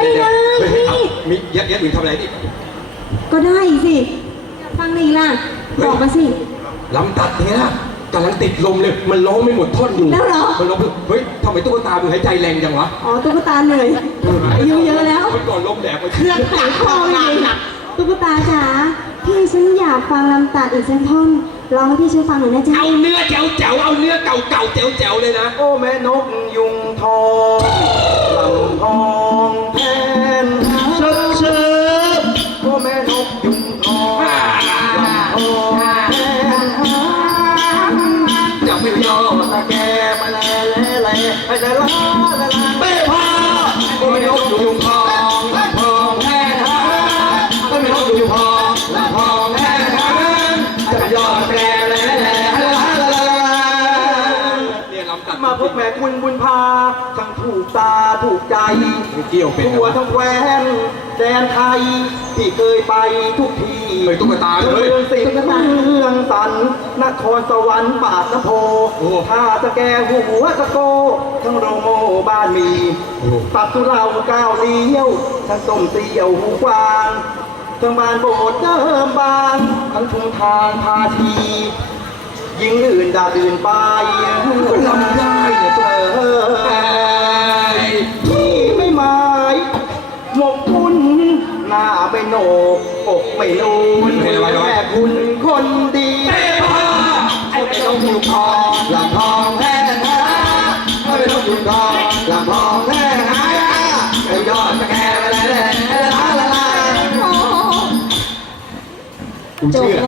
ไม่ได้เดี๋ยวพี่เดี๋ยวมียัดยัดอื่นทำอะไรนี่ก็ได้สิฟังหนี่ล่ะ บอกมาสิ ลำตัดเนี่ยนะกำลังติดลมเลย มันร้องไม่หมดท่อนอยู่แล้วเหรอ มันร้องเฮ้ยทำไมตุ๊กตามึงหายใจแรงจังวะอ๋อตุ๊กตาเหนื่อยอายุเยอะแล้ว มันก่อนลมแดดมันเครื่องหายคอไม่ดีตุ๊กตาจ๋าพี่ฉันอยากฟังลำตัดอีกสักท่อนร้องให้พี่ฉันฟังหน่อยนะจ๊ะเอาเนื้อแจ๋วแจ๋วเอาเนื้อเก่าเก่าแจ๋วแจ๋วเลยนะ โอ้แม่นก อย่าไปยอมตะแกมาแลแลแลไปแต่ละละละเป้พ่อโอ้ยนกยุงทองลำพองแท้ฮะโอ้ยนกยุงทองลำพองแท้ฮะจะยอมแปรแล้แล้ลาลาลาลาเนี่ยลำตัดมาพบแม่คุณบุญพาทั้งถูกตาถูกใจเกี่ยวเป็นทั่วทั้งแคว้นแดนไทยที่เคยไปทุกทีเฮ้ยตุ๊กตาเลยเมืองสิงห์เมืองสั นนครสวรรค์ปากน้ำโพโอ้ท่าตะแกหัวตะโก ทั้งโรงโมบ้านมีโอ้ตัดสุเหราก้าวเลี้ยวทั้งส้มเสียวหูกวางทั้งบ้านโบสถ์เดิมบางทั้งทุ่งทางพาที ยิงอื่นด่าอื่นไปก็ลำได้เนี่ยตัวเออที่ไม่หมายหมกมุ่นหน้าไม่โหนกอกไม่นูนแม่คุณคน ลำพองแท้แท้ไม่เป็นนกยุงทองลำพองแท้ฮะไอ้ยอดตะแกไปแล้วลาลาลาโอ้กูเชื่อ